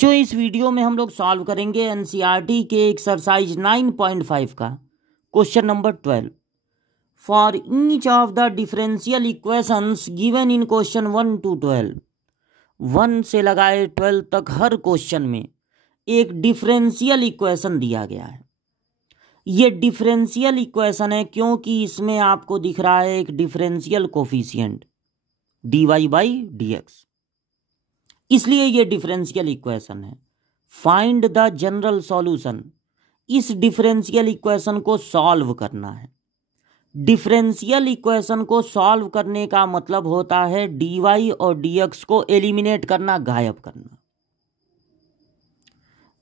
बच्चों इस वीडियो में हम लोग सॉल्व करेंगे एनसीईआरटी के एक्सरसाइज 9.5 का question number 12 for each of the differential equations given in question 1 to 12। 1 से लगाए 12 तक हर क्वेश्चन में एक डिफरेंशियल इक्वेशन दिया गया है। ये डिफरेंशियल इक्वेशन है क्योंकि इसमें आपको दिख रहा है एक डिफरेंशियल कोफिशिएंट dy/dx, इसलिए ये डिफरेंशियल इक्वेशन है। फाइंड द जनरल सॉल्यूशन, इस डिफरेंशियल इक्वेशन को सॉल्व करना है। डिफरेंशियल इक्वेशन को सॉल्व करने का मतलब होता है dy और dx को एलिमिनेट करना, गायब करना।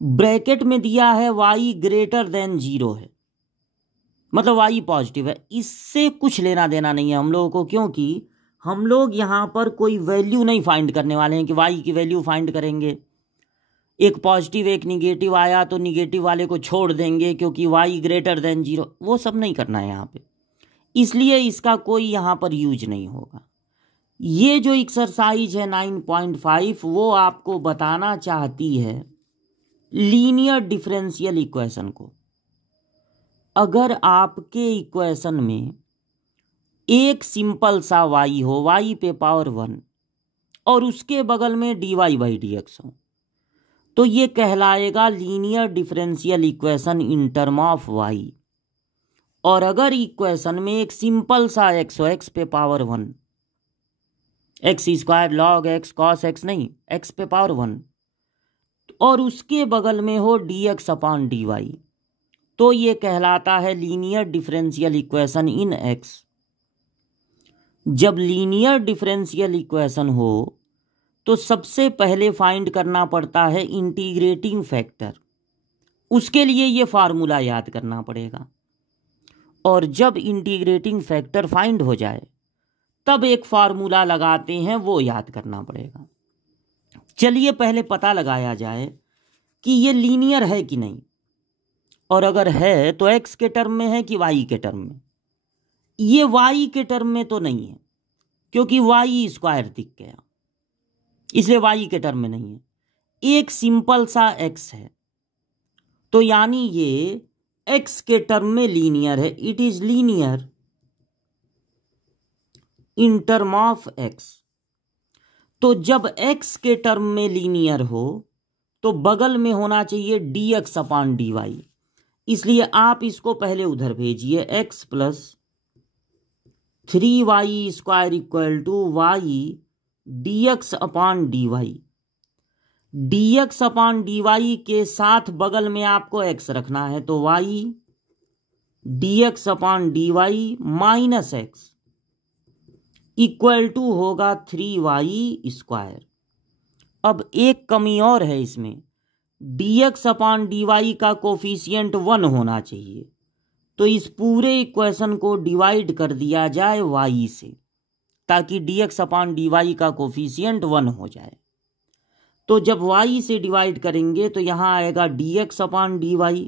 ब्रैकेट में दिया है y ग्रेटर देन 0 है, मतलब y पॉजिटिव है। इससे कुछ लेना देना नहीं है हम लोगों को, क्योंकि हम लोग यहाँ पर कोई वैल्यू नहीं फाइंड करने वाले हैं कि y की वैल्यू फाइंड करेंगे। एक पॉजिटिव एक निगेटिव आया तो निगेटिव वाले को छोड़ देंगे क्योंकि y ग्रेटर देन 0, वो सब नहीं करना है यहाँ पे, इसलिए इसका कोई यहाँ पर यूज नहीं होगा। ये जो एक्सरसाइज है 9.5 वो आपको बताना चाहती है लीनियर डिफरेंशियल इक्वेशन को। अगर आपके इक्वेशन में एक सिंपल सा y हो, y पे पावर 1, और उसके बगल में dy/dx हो, तो ये कहलाएगा linear differential equation in term of y। और अगर इक्वेशन में एक सिंपल सा x हो, x पे power 1, x² log x cos x नहीं, x पे पावर 1, और उसके बगल में हो dx/dy, तो ये कहलाता है linear differential equation in x। जब लीनियर डिफरेंशियल इक्वेशन हो तो सबसे पहले फाइंड करना पड़ता है इंटीग्रेटिंग फैक्टर। उसके लिए ये फार्मूला याद करना पड़ेगा, और जब इंटीग्रेटिंग फैक्टर फाइंड हो जाए तब एक फार्मूला लगाते हैं, वो याद करना पड़ेगा। चलिए पहले पता लगाया जाए कि ये लीनियर है कि नहीं, और अगर है तो x के टर्म में है कि y के टर्म में। ये y के टर्म में तो नहीं है क्योंकि y² दिख गया, इसलिए y के टर्म में नहीं है। एक सिंपल सा x है, तो यानी ये x के टर्म में लीनियर है। It is linear in term of x। तो जब x के टर्म में लीनियर हो तो बगल में होना चाहिए dx/dy, इसलिए आप इसको पहले उधर भेजिए। x + 3y² = y dx/dy। dx/dy के साथ बगल में आपको x रखना है, तो y dx/dy - x = होगा 3y²। अब एक कमी और है इसमें, dx/dy का कोफिशिएंट 1 होना चाहिए, तो इस पूरे इक्वेशन को डिवाइड कर दिया जाए y से, ताकि dx/dy का कोफिशिएंट 1 हो जाए। तो जब y से डिवाइड करेंगे तो यहाँ आएगा dx/dy,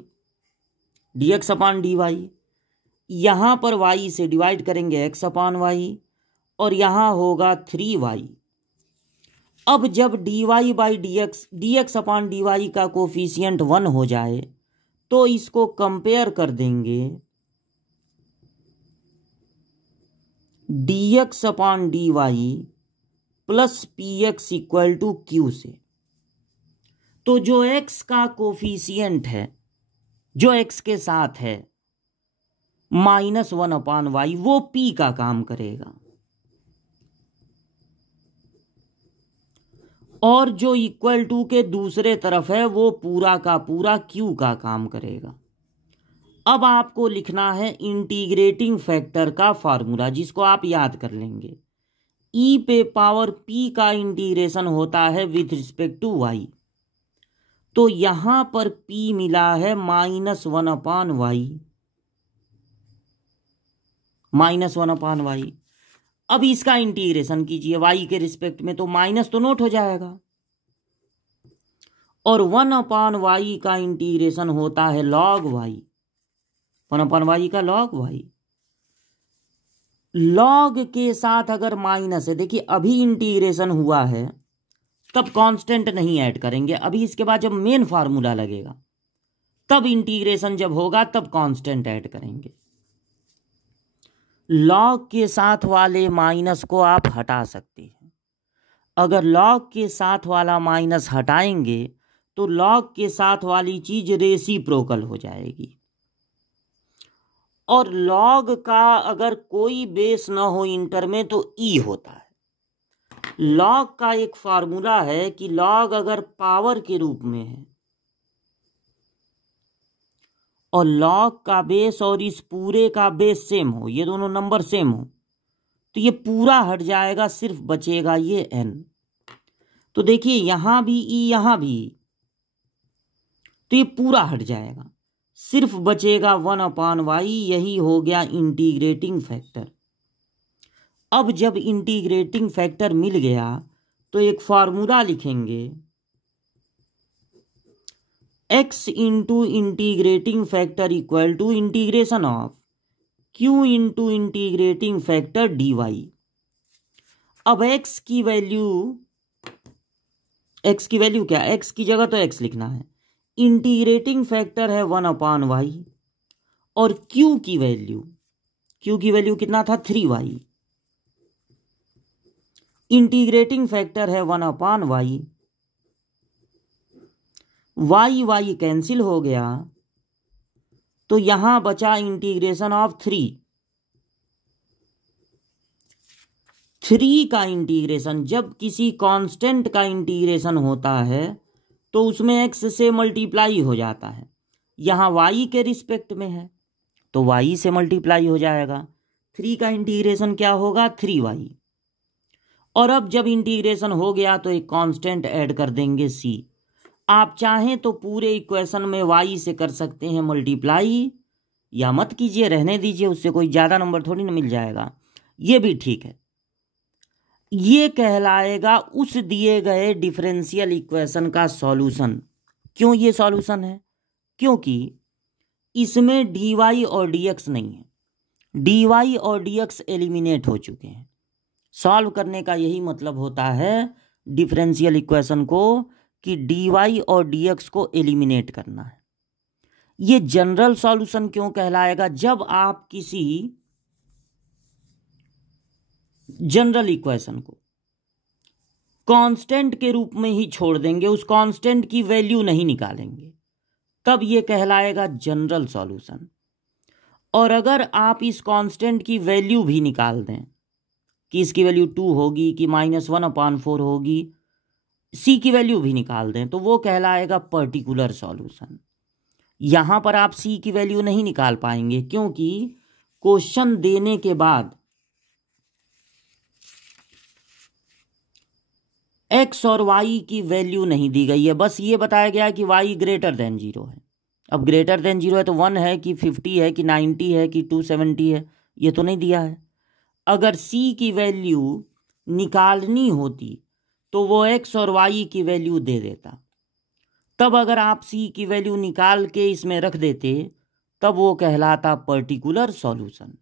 यहाँ पर y से डिवाइड करेंगे x/y, और यहाँ होगा 3y। अब जब dx/dy का कोफिशिएंट 1 हो जाए तो इसको कंपेयर कर देंगे dx/dy + px = q से। तो जो x का कोफिशिएंट है, जो x के साथ है -1/y, वो p का काम करेगा, और जो इक्वल टू के दूसरे तरफ है वो पूरा का पूरा q का काम करेगा। अब आपको लिखना है इंटीग्रेटिंग फैक्टर का फार्मूला, जिसको आप याद कर लेंगे। e पे पावर p का इंटीग्रेशन होता है विथ रिस्पेक्ट टू y, तो यहां पर p मिला है -1/y। अब इसका इंटीग्रेशन कीजिए y के रिस्पेक्ट में, तो माइनस तो नोट हो जाएगा, और 1/y का इंटीग्रेशन होता है log y, 1/y का log y। लॉग के साथ अगर माइनस है, देखिए अभी इंटीग्रेशन हुआ है तब कांस्टेंट नहीं ऐड करेंगे। अभी इसके बाद जब मेन फार्मूला लगेगा तब इंटीग्रेशन जब होगा तब कांस्टेंट ऐड करेंगे। लॉग के साथ वाले माइनस को आप हटा सकते हैं। अगर लॉग के साथ वाला माइनस हटाएंगे तो लॉग के साथ वाली चीज रेसिप्रोकल हो जाएगी। और लॉग का अगर कोई बेस ना हो इंटर में तो ई होता है। लॉग का एक फार्मूला है कि लॉग अगर पावर के रूप में है और लॉग का बेस और इस पूरे का बेस सेम हो, ये दोनों नंबर सेम हो, तो ये पूरा हट जाएगा, सिर्फ बचेगा ये n। तो देखिए यहां भी ई यहां भी ई, तो ये पूरा हट जाएगा, सिर्फ बचेगा 1/y। यही हो गया इंटीग्रेटिंग फैक्टर। अब जब इंटीग्रेटिंग फैक्टर मिल गया तो एक फार्मूला लिखेंगे, x into integrating factor equal to integration of q into integrating factor dy। अब x की वैल्यू क्या, x की जगह तो x लिखना है, इंटीग्रेटिंग फैक्टर है 1/y और q की वैल्यू कितना था 3y। इंटीग्रेटिंग फैक्टर है 1/y, y कैंसिल हो गया तो यहां बचा इंटीग्रेशन ऑफ 3 का इंटीग्रेशन। जब किसी कांस्टेंट का इंटीग्रेशन होता है तो उसमें x से मल्टीप्लाई हो जाता है, यहां y के रिस्पेक्ट में है तो y से मल्टीप्लाई हो जाएगा। 3 का इंटीग्रेशन क्या होगा 3y। और अब जब इंटीग्रेशन हो गया तो एक कांस्टेंट ऐड कर देंगे c। आप चाहें तो पूरे इक्वेशन में y से कर सकते हैं मल्टीप्लाई, या मत कीजिए, रहने दीजिए, उससे कोई ज़्यादा नंबर थोड़ी ना मिल जाएगा, ये भी ठीक है। ये कहलाएगा उस दिए गए डिफरेंशियल इक्वेशन का सॉल्यूशन। क्यों ये सॉल्यूशन है? क्योंकि इसमें dy और dx नहीं है, dy और dx एलिमिनेट हो चुके हैं। सॉल्व करने का यही मतलब होता है डिफरेंशियल इक्वेशन को, कि dy और dx को एलिमिनेट करना है। ये जनरल सॉल्यूशन क्यों कहलाएगा? जब आप किसी जनरल इक्वेशन को कांस्टेंट के रूप में ही छोड़ देंगे, उस कांस्टेंट की वैल्यू नहीं निकालेंगे, तब ये कहलाएगा जनरल सॉल्यूशन। और अगर आप इस कांस्टेंट की वैल्यू भी निकाल दें कि इसकी वैल्यू 2 होगी कि -1/4 होगी, सी की वैल्यू भी निकाल दें, तो वो कहलाएगा पर्टिकुलर सॉल्यूशन। यहां पर आप सी की वैल्यू नहीं निकाल पाएंगे क्योंकि क्वेश्चन देने के बाद x और y की वैल्यू नहीं दी गई है, बस ये बताया गया है कि y ग्रेटर देन 0 है। अब ग्रेटर देन 0 है तो 1 है कि 50 है कि 90 है कि 270 है, ये तो नहीं दिया है। अगर c की वैल्यू निकालनी होती तो वो x और y की वैल्यू दे देता, तब अगर आप c की वैल्यू निकाल के इसमें रख देते तब वो कहलाता पर्टिकुलर सॉल्यूशन।